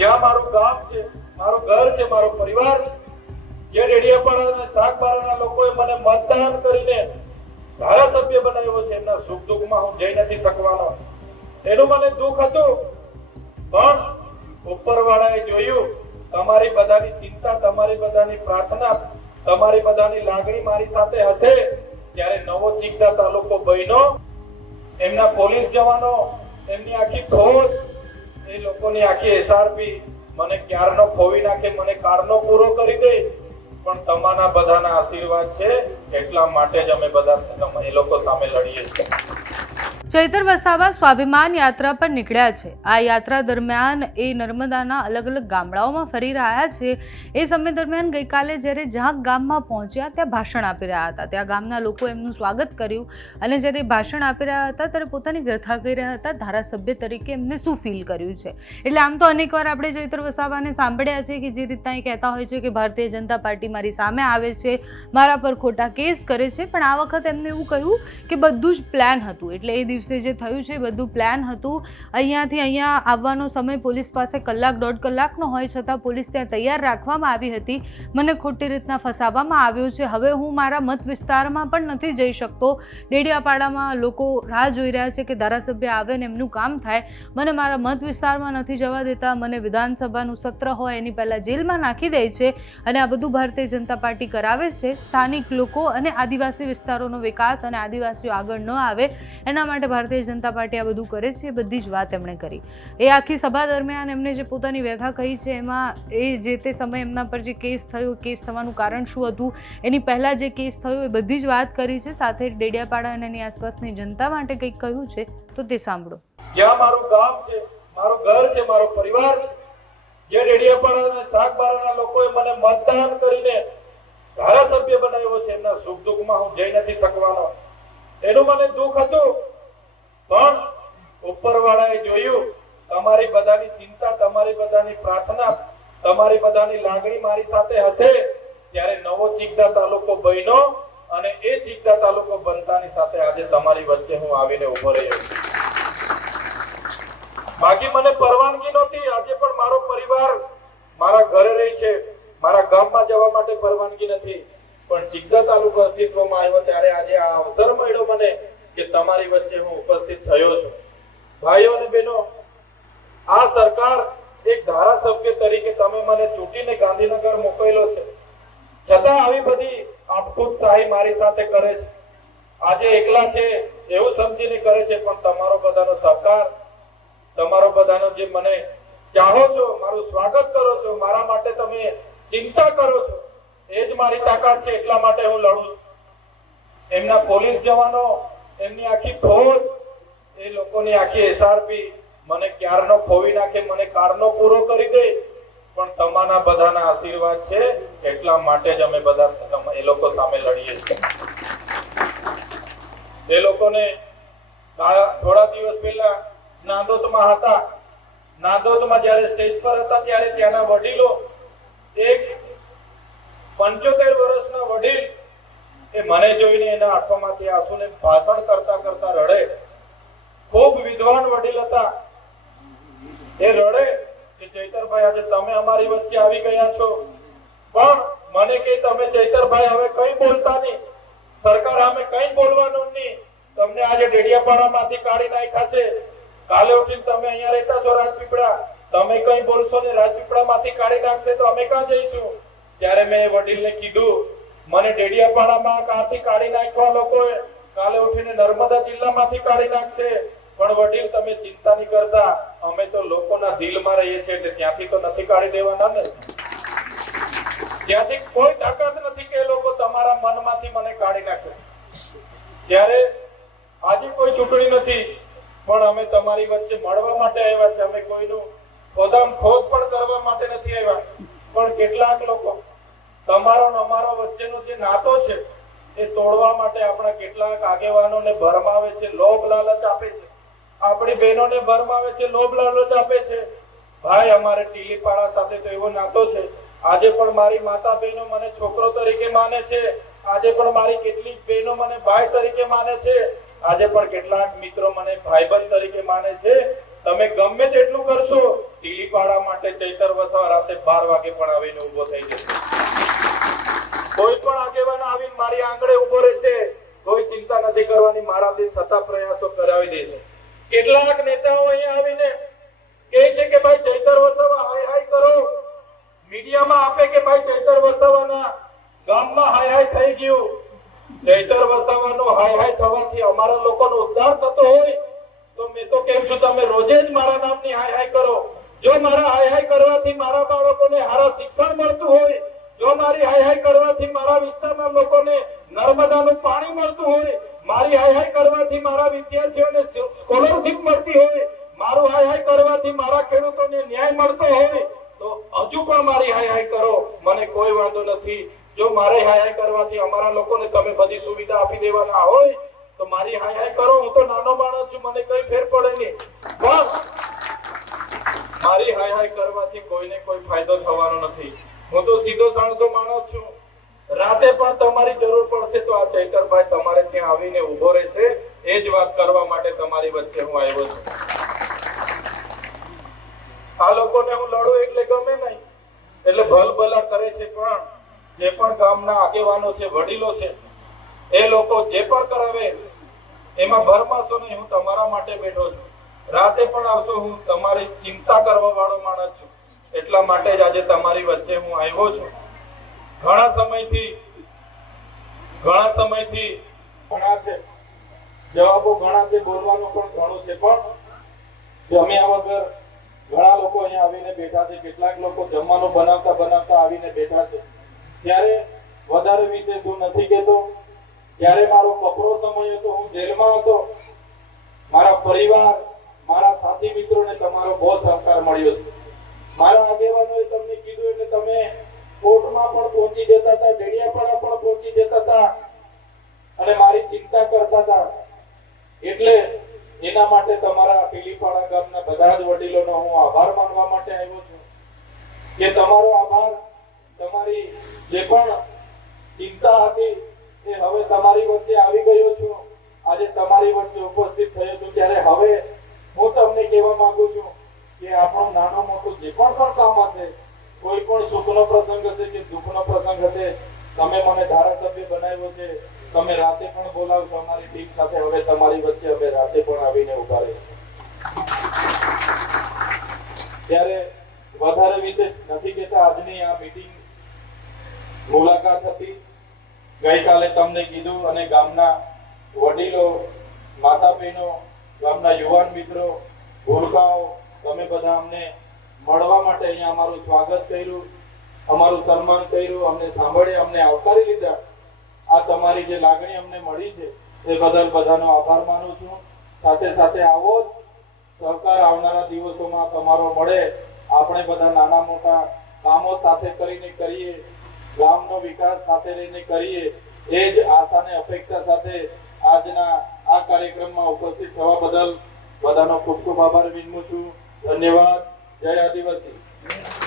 જ્યાં મારું ગામ છે, મારું ઘર છે, મારો પરિવાર છે, જે રેડિયાપાડા અને શાકબારાના લોકોએ મને મતદાન કરીને ધારાસભ્ય બનાવ્યો છે, એમના સુખ દુઃખમાં હું જઈ નથી શકવાનો. એનું મને દુઃખ હતું, પણ ઉપરવાળાએ જોયું, તમારી બધાની ચિંતા, તમારી બધાની પ્રાર્થના, તમારી બધાની લાગણી મારી સાથે હશે, ત્યારે નવો ચિંતા તાલુકો બન્યો, એમના પોલીસ જવાનો, એમની આખી ફોજ એ લોકોની આખી એસઆરપી મને ક્યારનો ખોવી નાખે, મને કારનો પૂરો કરી દે. પણ તમારા બધાના આશીર્વાદ છે, એટલા માટે જ અમે બધા એ લોકો સામે લડીએ છીએ. ચૈતર વસાવા સ્વાભિમાન યાત્રા પર નીકળ્યા છે. આ યાત્રા દરમિયાન એ નર્મદાના અલગ અલગ ગામડાઓમાં ફરી રહ્યા છે. એ સમય દરમિયાન ગઈકાલે જ્યારે જ્યાં ગામમાં પહોંચ્યા ત્યાં ભાષણ આપી રહ્યા હતા. ત્યાં ગામના લોકો એમનું સ્વાગત કર્યું અને જ્યારે ભાષણ આપી રહ્યા હતા ત્યારે પોતાની વ્યથા કહી રહ્યા હતા. ધારાસભ્ય તરીકે એમને શું ફીલ કર્યું છે? એટલે આમ તો અનેકવાર આપણે ચૈતર વસાવાને સાંભળ્યા છે કે જે રીતના એ કહેતા હોય છે કે ભારતીય જનતા પાર્ટી મારી સામે આવે છે, મારા પર ખોટા કેસ કરે છે. પણ આ વખત એમને એવું કહ્યું કે બધું જ પ્લાન હતું. એટલે એ દિવસે જે થયું છે બધું પ્લાન હતું. અહીંયાથી અહીંયા આવવાનો સમય પોલીસ પાસે કલાક, દોઢ કલાકનો હોય છતાં પોલીસ ત્યાં તૈયાર રાખવામાં આવી હતી. મને ખોટી રીતના ફસાવવામાં આવ્યો છે. હવે હું મારા મત વિસ્તારમાં પણ નથી જઈ શકતો. ડેડિયાપાડામાં લોકો રાહ જોઈ રહ્યા છે કે ધારાસભ્ય આવે ને એમનું કામ થાય. મને મારા મત વિસ્તારમાં નથી જવા દેતા. મને વિધાનસભાનું સત્ર હોય એની પહેલાં જેલમાં નાખી દે છે અને આ બધું ભારતીય જનતા પાર્ટી કરાવે છે. સ્થાનિક લોકો અને આદિવાસી વિસ્તારોનો વિકાસ અને આદિવાસીઓ આગળ ન આવે એના માટે ભારતીય જનતા પાર્ટી આ બધું કરે છે, એ બધી જ વાત એમણે કરી. એ આખી સભા દરમિયાન એમને જે પોતાની વ્યથા કહી છે, એમાં એ જે તે સમયે એમના પર જે કેસ થયો, કેસ થવાનું કારણ શું હતું, એની પહેલાં જે કેસ થયો, એ બધી જ વાત કરી છે. સાથે ડેડિયાપાડા અને એની આસપાસની જનતા માટે કંઈક કહ્યું છે, તો તે સાંભળો. જ્યાં મારું ગામ છે, મારું ઘર છે, મારો પરિવાર છે જે ડેડિયાપાડા અને શાકબારાના લોકોએ મને મતદાન કરીને ધારાસભ્ય બનાવ્યો છે, એમના સુખ દુઃખમાં હું જઈ નથી શકવાનો. એનું મને દુઃખ હતું પણ ઉપરવાળાએ જોયું, તમારી બધાની ચિંતા, તમારી બધાની પ્રાર્થના, તમારી બધાની લાગણી મારી સાથે હશે. ત્યારે નવો ચીકદા તાલુકો બન્યો અને એ ચીકદા તાલુકો બનતાની સાથે આજે તમારી વચ્ચે હું આવીને ઊભો રહ્યો બાકી મને પરવાનગી નહોતી. આજે પણ મારો પરિવાર મારા ઘરે રહે છે. મારા ગામમાં જવા માટે પરવાનગી નથી. પણ ચિકદા તાલુકો અસ્તિત્વમાં આવ્યો ત્યારે આજે આ અવસર મળ્યો મને. કે તમારી વચ્ચે હું ઉપસ્થિત થયો છું. ભાઈઓ અને બહેનો, આ સરકાર એક ધારાસભ્ય તરીકે તમે મને ચૂંટીને ગાંધીનગર મોકલ્યો છે. છતાં આવી બધી આપખુદશાહી મારી સાથે કરે છે. આજે એકલા છે એવું સમજીને કરે છે, પણ તમારો બધાનો સહકાર, તમારો બધાનો જે મને ચાહો છો, મારું સ્વાગત કરો છો, મારા માટે તમે ચિંતા કરો છો, એ જ મારી તાકાત છે, એટલા માટે હું લડું છું. એમના પોલીસ જવાનો એમની આખી ફોજ એ લોકોની આખી એસઆરપી મને ક્યારનો ખોવી નાખે, મને કારનો પૂરો કરી દે. પણ તમારા બધાના આશીર્વાદ છે, એટલા માટે જ અમે બધા એ લોકો સામે લડીએ છીએ. એ લોકોને થોડા દિવસ પહેલા નાદોતમાં હતા. નાદોતમાં જ્યારે સ્ટેજ પર હતા, ત્યારે ત્યાંના વડીલો એક પંચોતેર વર્ષના વડીલ એ મને જોઈને એના આંખોમાંથી આંસુને ભાષણ કરતા કરતા રડે. ખૂબ વિદ્વાન વડીલ હતા. એ રડે કે ચૈતરભાઈ, આજે તમે અમારી વચ્ચે આવી ગયા છો. પણ મને કે તમે ચૈતરભાઈ, હવે કઈ બોલતા નહીં. સરકાર અમે કઈ બોલવાનું નહીં. તમને આજે ડેડિયાપાડામાંથી કાઢી નાખ્યા છે. કાલે ઉઠીને તમે અહીંયા રહેતા છો રાજપીપળા. તમે કઈ બોલશો ને રાજપીપળામાંથી કાઢી નાખશે તો અમે ક્યાં જઈશું? ત્યારે મેં વડીલને કીધું મને ડેડિયાપાડામાં કાંથી કાઢી નાખવા લોકોએ કાલે ઉઠીને નર્મદા જિલ્લામાંથી કાઢી નાખશે. પણ વડીલ, તમે ચિંતા નહીં કરતા. અમે તો લોકોના દિલમાં રહીએ છીએ એટલે ત્યાંથી તો નથી કાઢી દેવાના ને. ત્યાંથી કોઈ તાકાત નથી કે લોકો તમારા મનમાંથી મને કાઢી નાખે. ત્યારે આજે કોઈ ચૂંટણી નથી, પણ અમે તમારી વચ્ચે મળવા માટે આવ્યા છે. અમે કોઈનું ખોદામ ખોદ પણ કરવા માટે નથી આવ્યા. પણ કેટલાક લોકો તમારો અમારો વચ્ચેનો જે નાતો છે, એ તોડવા માટે આપણા કેટલાક આગેવાનોને ભરમાવે છે, લોભ લાલચ આપે છે. આપણી બહેનોને ભરમાવે છે, લોભ લાલચ આપે છે. ભાઈ, અમારે ટીલીપાડા સાથે તો એવો નાતો છે. આજે પણ મારી માતા બહેનો મને છોકરો તરીકે માને છે. આજે પણ મારી કેટલીક બહેનો મને ભાઈ તરીકે માને છે. આજે પણ કેટલાક મિત્રો મને ભાઈબંધ તરીકે માને છે. તમે ગમે તેટલું કરશો, ટીલીપાડા માટે ચૈતર વસવા રાતે બાર વાગે પણ આવીને ઊભો થઈ જશે. કોઈ પણ આગેવાન આવીને મારી આંગણે ઊભો રહેશે, કોઈ ચિંતા નથી કરવાની. મારાથી થતા પ્રયાસો કરાવી દેશે કેટલાક નેતાઓ અહીંયા આવીને કહે છે કે ભાઈ ચૈતર વસાવા હાય હાય કરો. મીડિયામાં આપે કે ભાઈ ચૈતર વસાવાના ગામમાં હાય હાય થઈ ગયું. ચૈતર વસાવાનો હાય હાય થવાથી અમારા લોકોનો ઉદ્ધાર થતો હોય તો મેં તો કેમ છું તમે રોજે જ મારા નામની હાય હાય કરો. જો મારા હાય હાય કરવાથી મારા બાળકોને સારા શિક્ષણ મળતું હોય જો મારી હાય હાય કરવાથી મારા વિસ્તારના લોકોને નર્મદાનું પાણી મળતું હોય, મારી હાય હાય કરવાથી મારા વિદ્યાર્થીઓને સ્કોલરશિપ મળતી હોય, મારું હાય હાય કરવાથી મારા ખેડૂતોને ન્યાય મળતો હોય, તો હજુ પણ મારી હાય હાય કરો. મને કોઈ વાંધો નથી. જો મારે હાય હાય કરવાથી અમારા લોકોને તમે બધી સુવિધા આપી દેવાના હોય, તો મારી હાય હાય કરો. હું તો નાનો માણસ છું, મને કઈ ફેર પડે નહીં. પણ મારી હાય હાય કરવાથી કોઈને કોઈ ફાયદો થવાનો નથી. હું તો સીધો સાણતો માણસ છું. રાતે પણ તમારી જરૂર પડશે તો આ ચૈતરભાઈ તમારે ત્યાં આવીને ઊભો રહેશે. એ જ વાત કરવા માટે તમારી વચ્ચે હું આવ્યો છું. આ લોકોને હું લડું એટલે ગમે નહીં. એટલે ભલભલા કરે છે પણ જે પણ ગામના આગેવાનો છે, વડીલો છે, એ લોકો જે પણ કરાવે, એમાં ભરમાશો નહીં. હું તમારા માટે બેઠો છું. રાતે પણ આવશો, હું તમારી ચિંતા કરવા વાળો માણસ છું. એટલા માટે જ આજે તમારી વચ્ચે હું આવ્યો છું. ઘણા સમયથી ઘણા સમયથી ઘણા છે. જવાબો ઘણા છે, બોલવાનું પણ ઘણું છે. પણ જમ્યા વગર ઘણા લોકો અહીંયા આવીને બેઠા છે. કેટલાક લોકો જમવાનું બનાવતા બનાવતા આવીને બેઠા છે. ત્યારે વધારે વિશેષ હું નથી કહેતો. ત્યારે મારો કપરો સમય હતો, હું જેલમાં હતો, મારા પરિવાર, મારા સાથી મિત્રોને તમારો બહુ સહકાર મળ્યો છે. કોર્ટમાં પણ પહોંચી જતા હતા, ડેડિયાપાડા પણ પહોંચી જતા હતા અને મારી ચિંતા કરતા હતા. એટલે એના માટે તમારા પીલીપાડા ગામના બધા જ વડીલોનો હું આભાર માનવા માટે આવ્યો છું. કે તમારો આભાર, તમારી જે પણ ચિંતા હતી એ હવે તમારી વચ્ચે આવી ગયો છું. આજે તમારી વચ્ચે ઉપસ્થિત થયો છું. ત્યારે હવે હું તમને કહેવા માંગુ છું કે આપણો નાનો મોટો જે પણ પણ કામ હશે કોઈ પણ સુખનો પ્રસંગ હશે કે દુઃખનો પ્રસંગ હશે, તમે મને ધારાસભ્ય બનાવ્યો છે, તમે રાતે પણ બોલાવશો અમારી ટીમ સાથે, હવે તમારી વચ્ચે અમે રાતે પણ આવીને ઊભા રહીશું. ત્યારે વધારે વિશેષ નથી કહેતા, આજની આ મીટિંગ મુલાકાત હતી. ગઈકાલે તમને કીધું અને ગામના વડીલો માતા બહેનો ગામના યુવાન મિત્રો, ભૂલકાઓ, તમે બધા અમને મળવા માટે અહીંયા અમારું સ્વાગત કર્યું, અમારું સન્માન કર્યું, અમને સાંભળ્યા, અમને આવકારી લીધા. આ તમારી જે લાગણી અમને મળી છે, એ બદલ બધાનો આભાર માનું છું. સાથે સાથે આવો જ સહકાર આવનારા દિવસોમાં તમારો મળે. આપણે બધા નાના મોટા કામો સાથે કરીને કરીએ, ગામનો વિકાસ સાથે લઈને કરીએ. એ જ આશા અને અપેક્ષા સાથે આજના આ કાર્યક્રમમાં ઉપસ્થિત થવા બદલ બધાનો ખૂબ ખૂબ આભાર વિનમું છું. ધન્યવાદ. જય આદિવાસી.